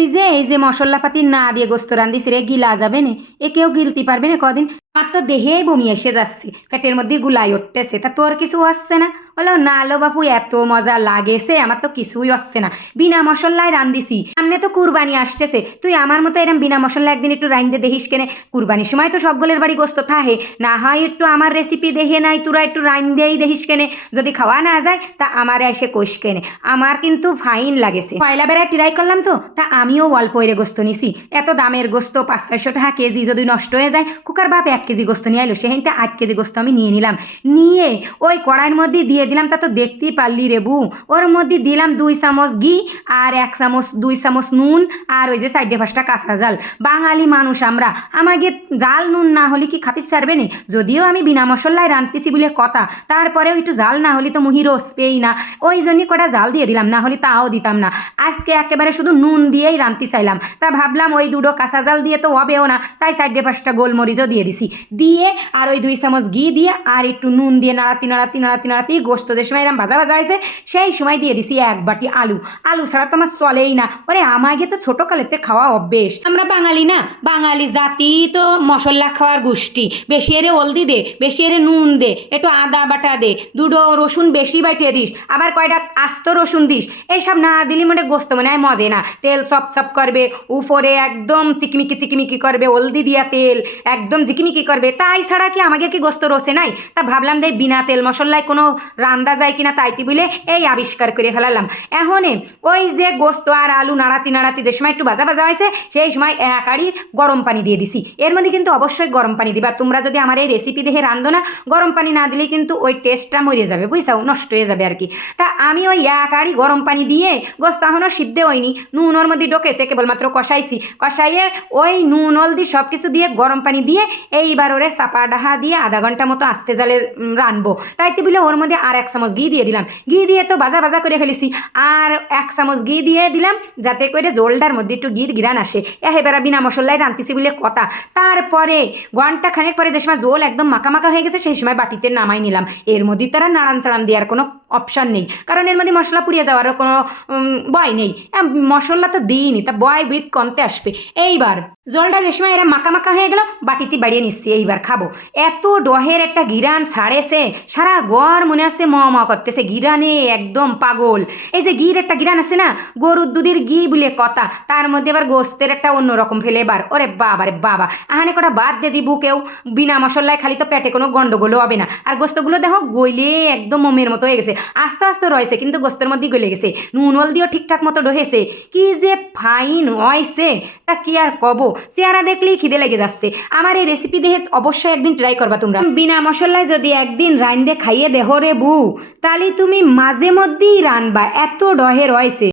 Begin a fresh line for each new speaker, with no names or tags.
তুই যে এই যে মশলাপাতি না দিয়ে গোস্ত রান্দিস রে, গিলা যাবে না। এ কেউ গিলতে পারবে না কদিন? আর তো দেহেই বমি এসে যাচ্ছে, পেটের মধ্যে গুলাই উঠতেছে, তা তোর কিছু আসছে না? বলো না লো বাপু, এত মজা লাগেছে, আমার তো কিছুই আসছে না। বিনা মশলায় রান্দিছি সামনে তো কুরবানি আসতেছে। তুই আমার মতো এরম বিনা মশলা একদিন একটু রাইন্দে দেখিস কেনে? কুরবানির সময় তো সকলের বাড়ি গোস্ত থাহে না হয় একটু আমার রেসিপি দেখে নাই, তোরা একটু রাইন্দেই দেখিস কেনে? যদি খাওয়া না যায়, তা আমার এসে কোষ কেনে? আমার কিন্তু ফাইন লাগেছে। পয়লা বেড়ায় ট্রাই করলাম তো, তা আমিও অল্প এরে গোস্ত নিছি। এত দামের গোস্ত পাঁচ ছয়শো টাকা কেজি যদি নষ্ট হয়ে যায়, কুকার বাপ এক কেজি গোস্ত নিয়ে এলো সেখানতে আট কেজি গোস্ত আমি নিয়ে নিলাম। নিয়ে ওই কড়াইয়ের মধ্যে দিয়ে দিলাম, তা তো দেখতেই পারলি রে ওর মধ্যে দিলাম দুই চামচ ঘি আর এক চামচ, দুই চামচ নুন আর ওই যে সাইডে পাঁচটা কাঁচা জাল। বাঙালি মানুষ আমরা। আমাকে জাল নুন না হলে কি খাতিস ছাড়বে নি? যদিও আমি বিনা মশলায় রাঁধতেছি বলে কথা, তারপরেও একটু জাল না হলে তো মুহি রস পেই না। ওই জন্যই কটা জাল দিয়ে দিলাম, না হলে তাও দিতাম না। আজকে একেবারে শুধু নুন দিয়েই রাঁধতে চাইলাম। তা ভাবলাম ওই দুটো কাঁচা জাল দিয়ে তো হবেও না, তাই সাইডে পাঁচটা গোলমরিচও দিয়ে দিছি। দিয়ে আর ওই দুই চামচ ঘি দিয়ে আর একটু নুন দিয়ে নাড়াতি নাড়াতি নাড়াতি নাড়াতি গোস্ত যে সময় এরম ভাজা ভাজা হয়েছে, সেই সময় দিয়ে দিছি এক বাটি আলু। আলু ছাড়া তো আমার চলেই না। ওরে আমাকে তো ছোটো কালেতে খাওয়া অভ্যেস। আমরা বাঙালি না? বাঙালি জাতি তো মশলা খাওয়ার গোষ্ঠী। বেশি এরে হলদি দে, বেশি এরে নুন দে, একটু আদা বাটা দে, দুটো রসুন বেশি বাইটিয়ে দিস, আবার কয়টা আস্ত রসুন দিস। এইসব না দিলি মানে গোস্ত মনে হয় মজে না। তেল চপ চপ করবে, উপরে একদম চিকমিকি চিকমিকি করবে, হলদি দিয়া তেল, একদম ঝিকিমিকি করবে। তাই ছাড়া কি আমাকে কি গোস্ত রসে নাই? তা ভাবলাম যে বিনা তেল মশলায় কোনো রান্দা যায় কিনা তাইতে বলে এই আবিষ্কার করে ফেলালাম। এখনে ওই যে গোস্ত আর আলু নাড়াতি নাড়াতি যে সময় একটু ভাজা ভাজা হয়েছে, সেই সময় এক আড়ি গরম পানি দিয়ে দিছি। এর মধ্যে কিন্তু অবশ্যই গরম পানি দিবা। তোমরা যদি আমার এই রেসিপি দেখে রান্ধো না, গরম পানি না দিলে কিন্তু ওই টেস্টটা মরে যাবে, বুঝছাও? নষ্ট হয়ে যাবে আর কি। তা আমি ওই একারি গরম পানি দিয়ে গোস্ত এখনও সিদ্ধ হয়নি। নুন ওর মধ্যে ঢোকেছে কেবলমাত্র কষাইছি। কষাইয়ে ওই নুন, হলদি সব কিছু দিয়ে গরম পানি দিয়ে এইবার ওরে চাপা ডাহা দিয়ে আধা ঘণ্টা মতো আস্তে জালে রানবো। তাইতে বলে ওর মধ্যে আর এক চামচ ঘি দিয়ে দিলাম। ঘি দিয়ে তো বাজা ভাজা করে ফেলেছি। আর এক চামচ ঘি দিয়ে দিলাম যাতে করে জোলটার মধ্যে একটু গির গিরান আসে। এবার বিনা মশলায় রাঁধতেছি বলে কথা। তারপরে ঘণ্টা খানেক পরে যে সময় জোল একদম মাখা মাখা হয়ে গেছে, সেই সময় বাটিতে নামাই নিলাম। এর মধ্যে তারা নাড়ান চাড়ান দেওয়ার কোনো অপশান নেই। কারণ এর মধ্যে মশলা পুড়িয়ে যাওয়ারও কোনো ভয় নেই। মশলা তো দিইনি, তা বয় বিদ কমতে আসবে। এইবার, জলটা যে সময় এরা মাখা মাখা হয়ে গেল, বাটিতে বাড়িয়ে নিচ্ছি, এইবার খাব। এত ডহের একটা গিরান ছাড়েছে, সারা গড় মনে আছে ম ম করতেছে, গিরানে একদম পাগল। এই যে গির একটা গিরান আছে না, গরুর দুধের ঘি বলে কথা, তার মধ্যে আবার গোস্তের একটা অন্যরকম ফেলে এবার। ওরে বাবা রে বাবা, আহানে কটা বাদ দিয়ে দিব কেউ? বিনা মশলায় খালি তো পেটে কোনো গন্ডগোলও হবে না। আর গোস্তগুলো দেখো গইলে একদম মোমের মতো হয়ে গেছে। আস্তে আস্তে রয়েছে কিন্তু গোস্তের মধ্যে গলে গেছে। নুন, হলদিও ঠিকঠাক মতো রহেছে। কি যে ফাইন হয়েছে, তা কি আর কব? চেহারা দেখলেই খিদে লেগে যাচ্ছে। আমার এই রেসিপি দেখে অবশ্যই একদিন ট্রাই করবা তোমরা। বিনা মশলায় যদি একদিন রাইন্দে খাইয়ে দেহ রে বু তাহলে তুমি মাঝে মধ্যেই রানবা। এত ডহে রয়েছে।